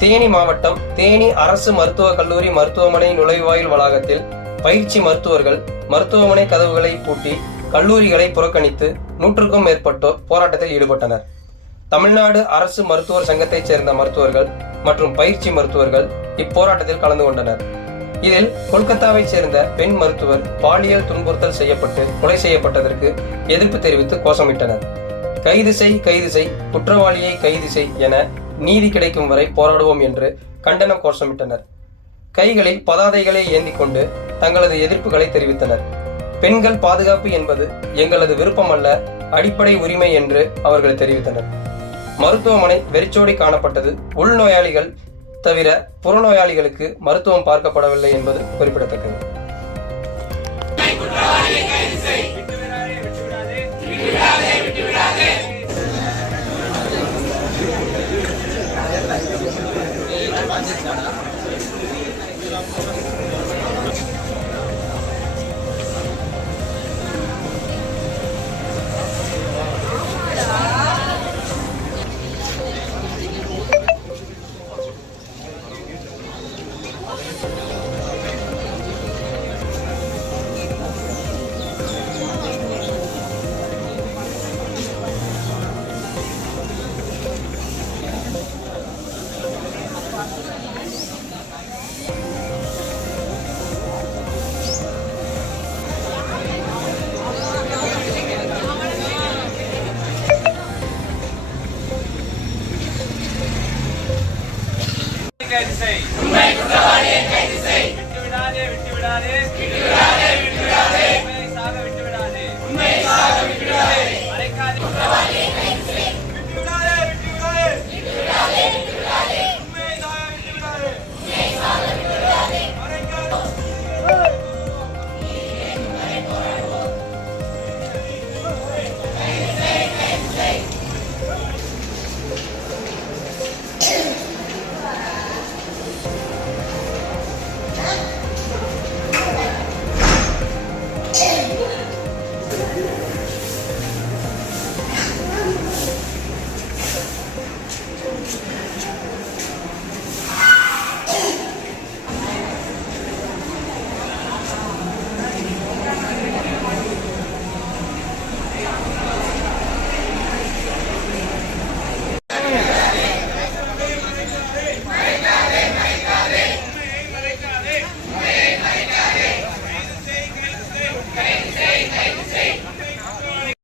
தேனி மாவட்டம் தேனி அரசு மருத்துவக் கல்லூரி மருத்துவமனை நுழைவாயில் வளாகத்தில் பயிற்சி மருத்துவர்கள் மருத்துவமனை கதவுகளை பூட்டி கல்லூரிகளை புறக்கணித்து 100க்கும் மேற்பட்டோர் போராட்டத்தில் ஈடுபட்டனர். தமிழ்நாடு அரசு மருத்துவர் சங்கத்தைச் சேர்ந்த மருத்துவர்கள் மற்றும் பயிற்சி மருத்துவர்கள் இப்போராட்டத்தில் கலந்து கொண்டனர். இதில் கொல்கத்தாவைச் சேர்ந்த பெண் மருத்துவர் பாலியல் துன்புறுத்தல் செய்யப்பட்டு கொலை செய்யப்பட்டதற்கு எதிர்ப்பு தெரிவித்து கோஷமிட்டனர். கைது செய், குற்றவாளியை கைது செய் என நீதி கிடைக்கும் வரை போராடுவோம் என்று கண்டனம் கோஷமிட்டனர். கைகளில் பதாதைகளை ஏந்தி கொண்டு தங்களது எதிர்ப்புகளை தெரிவித்தனர். பெண்கள் பாதுகாப்பு என்பது எங்களது விருப்பம் அல்ல, அடிப்படை உரிமை என்று அவர்கள் தெரிவித்தனர். மருத்துவமனை வெறிச்சோடி காணப்பட்டது. உள்நோயாளிகள் தவிர புறநோயாளிகளுக்கு மருத்துவம் பார்க்கப்படவில்லை என்பது குறிப்பிடத்தக்கது. கைது செய், விட்டு விடாதே